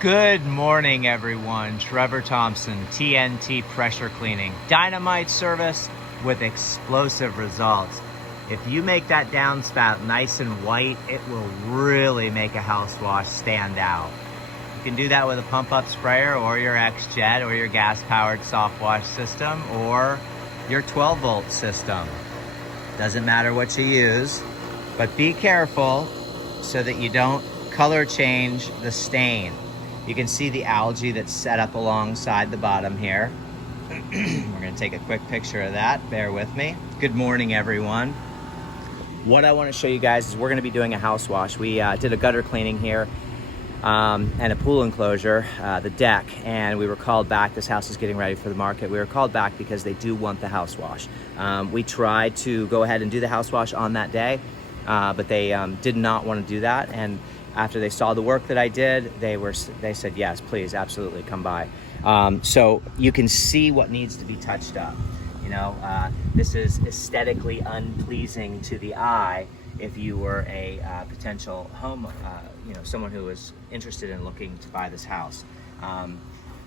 Good morning, everyone. Trevor Thompson, TNT Pressure Cleaning. Dynamite service with explosive results. If you make that downspout nice and white, it will really make a house wash stand out. You can do that with a pump-up sprayer or your XJet or your gas-powered soft wash system or your 12-volt system. Doesn't matter what you use, but be careful so that you don't color change the stain. You can see the algae that's set up alongside the bottom here. We're gonna take a quick picture of that, bear with me. Good morning, everyone. What I wanna show you guys is we're gonna be doing a house wash. We did a gutter cleaning here and a pool enclosure, the deck, and we were called back. This house is getting ready for the market. We were called back because they do want the house wash. We tried to go ahead and do the house wash on that day, but they did not wanna do that. And after they saw the work that I did, they said, yes, please, absolutely, come by. So you can see what needs to be touched up. You know, this is aesthetically unpleasing to the eye if you were a potential home, someone who was interested in looking to buy this house.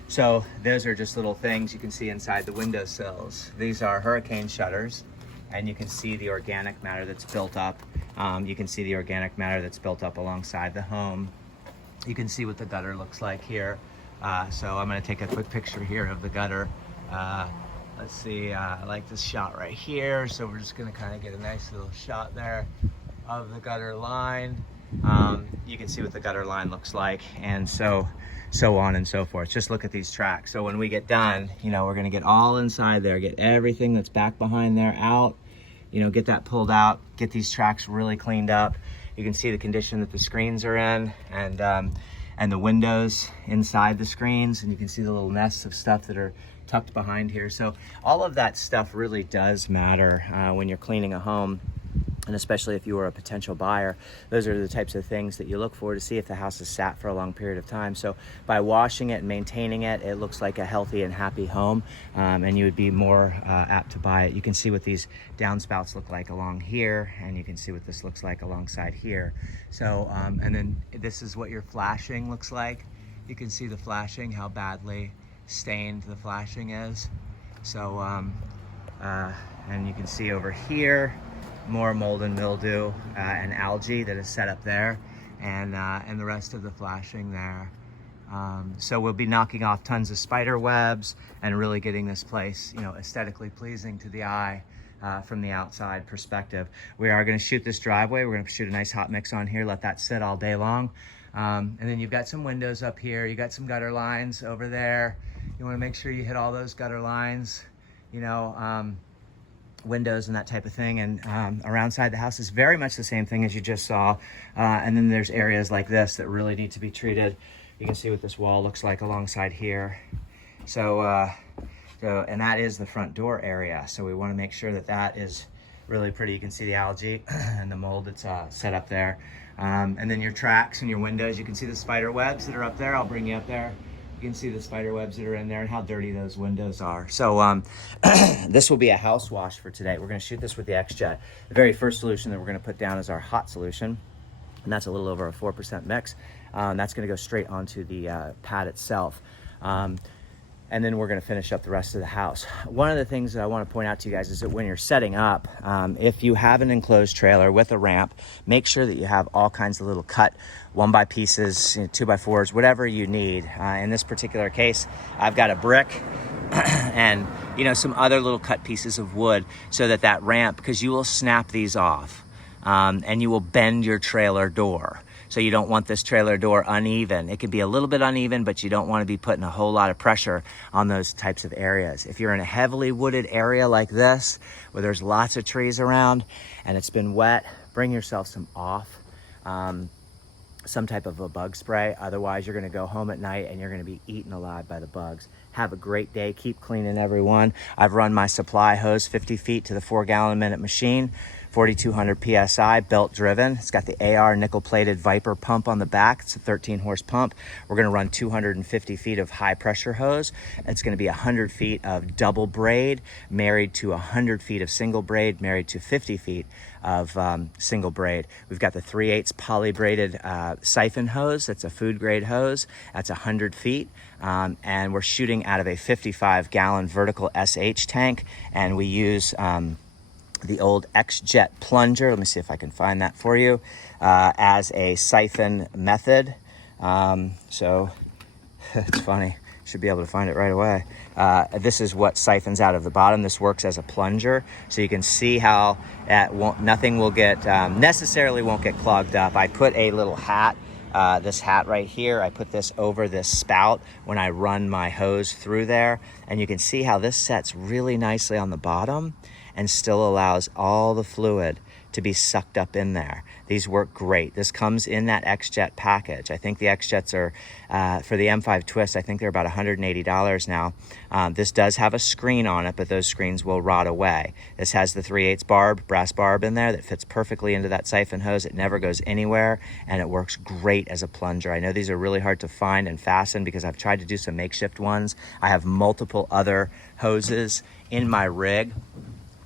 So those are just little things you can see inside the windowsills. These are hurricane shutters, and you can see the organic matter that's built up. You can see the organic matter that's built up alongside the home. You can see what the gutter looks like here. So I'm gonna take a quick picture here of the gutter. Let's see, I like this shot right here. So we're just gonna kind of get a nice little shot there of the gutter line. You can see what the gutter line looks like, and so on and so forth. Just look at these tracks. So when we get done, we're gonna get all inside there, get everything that's back behind there out, get that pulled out, get these tracks really cleaned up. You can see the condition that the screens are in, and the windows inside the screens, and you can see the little nests of stuff that are tucked behind here. So all of that stuff really does matter when you're cleaning a home. And especially if you were a potential buyer, those are the types of things that you look for to see if the house has sat for a long period of time. So by washing it and maintaining it, it looks like a healthy and happy home, and you would be more apt to buy it. You can see what these downspouts look like along here, and you can see what this looks like alongside here. So, and then this is what your flashing looks like. You can see the flashing, how badly stained the flashing is. So, and you can see over here, more mold and mildew and algae that is set up there, and the rest of the flashing there. So we'll be knocking off tons of spider webs and really getting this place, aesthetically pleasing to the eye from the outside perspective. We are going to shoot this driveway. We're going to shoot a nice hot mix on here, let that sit all day long. And then you've got some windows up here. You got some gutter lines over there. You want to make sure you hit all those gutter lines, windows and that type of thing. And around side the house is very much the same thing as you just saw. And then there's areas like this that really need to be treated. You can see what this wall looks like alongside here. So and that is the front door area. So we want to make sure that that is really pretty. You can see the algae and the mold that's set up there. And then your tracks and your windows, you can see the spider webs that are up there. I'll bring you up there. You can see the spider webs that are in there and how dirty those windows are. So this will be a house wash for today. We're gonna shoot this with the XJet. The very first solution that we're gonna put down is our hot solution, and that's a little over a 4% mix. That's gonna go straight onto the pad itself. And then we're gonna finish up the rest of the house. One of the things that I wanna point out to you guys is that when you're setting up, if you have an enclosed trailer with a ramp, make sure that you have all kinds of little cut 1x pieces, 2x4s, whatever you need. In this particular case, I've got a brick and some other little cut pieces of wood so that ramp, because you will snap these off and you will bend your trailer door. So you don't want this trailer door uneven. It can be a little bit uneven, but you don't want to be putting a whole lot of pressure on those types of areas. If you're in a heavily wooded area like this, where there's lots of trees around and it's been wet, bring yourself some off, some type of a bug spray. Otherwise, you're gonna go home at night and you're gonna be eaten alive by the bugs. Have a great day. Keep cleaning, everyone. I've run my supply hose 50 feet to the 4 gallon a minute machine. 4,200 PSI, belt driven. It's got the AR nickel plated Viper pump on the back. It's a 13 horse pump. We're gonna run 250 feet of high pressure hose. It's gonna be 100 feet of double braid married to 100 feet of single braid married to 50 feet of single braid. We've got the 3/8 poly braided siphon hose. That's a food grade hose. That's 100 feet. And we're shooting out of a 55-gallon vertical SH tank. And we use the old XJet plunger. Let me see if I can find that for you, as a siphon method. So it's funny. Should be able to find it right away. This is what siphons out of the bottom. This works as a plunger, so you can see how nothing will get necessarily won't get clogged up. I put a little hat, this hat right here. I put this over this spout when I run my hose through there, and you can see how this sets really nicely on the bottom and still allows all the fluid to be sucked up in there. These work great. This comes in that XJet package. I think the XJets are, for the M5 Twist, I think they're about $180 now. This does have a screen on it, but those screens will rot away. This has the 3/8 barb, brass barb in there that fits perfectly into that siphon hose. It never goes anywhere, and it works great as a plunger. I know these are really hard to find and fasten because I've tried to do some makeshift ones. I have multiple other hoses in my rig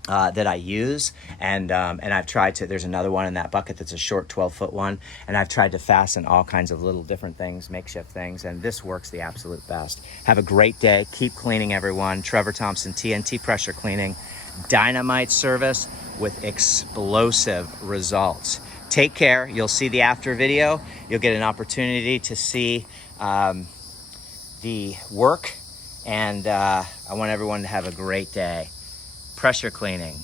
that I use, and I've tried to, there's another one in that bucket that's a short 12-foot one, and I've tried to fasten all kinds of little different things, makeshift things, and this works the absolute best. Have a great day. Keep cleaning, everyone. Trevor Thompson, TNT Pressure Cleaning. Dynamite service with explosive results. Take care. You'll see the after video. You'll get an opportunity to see the work, and I want everyone to have a great day. Pressure cleaning.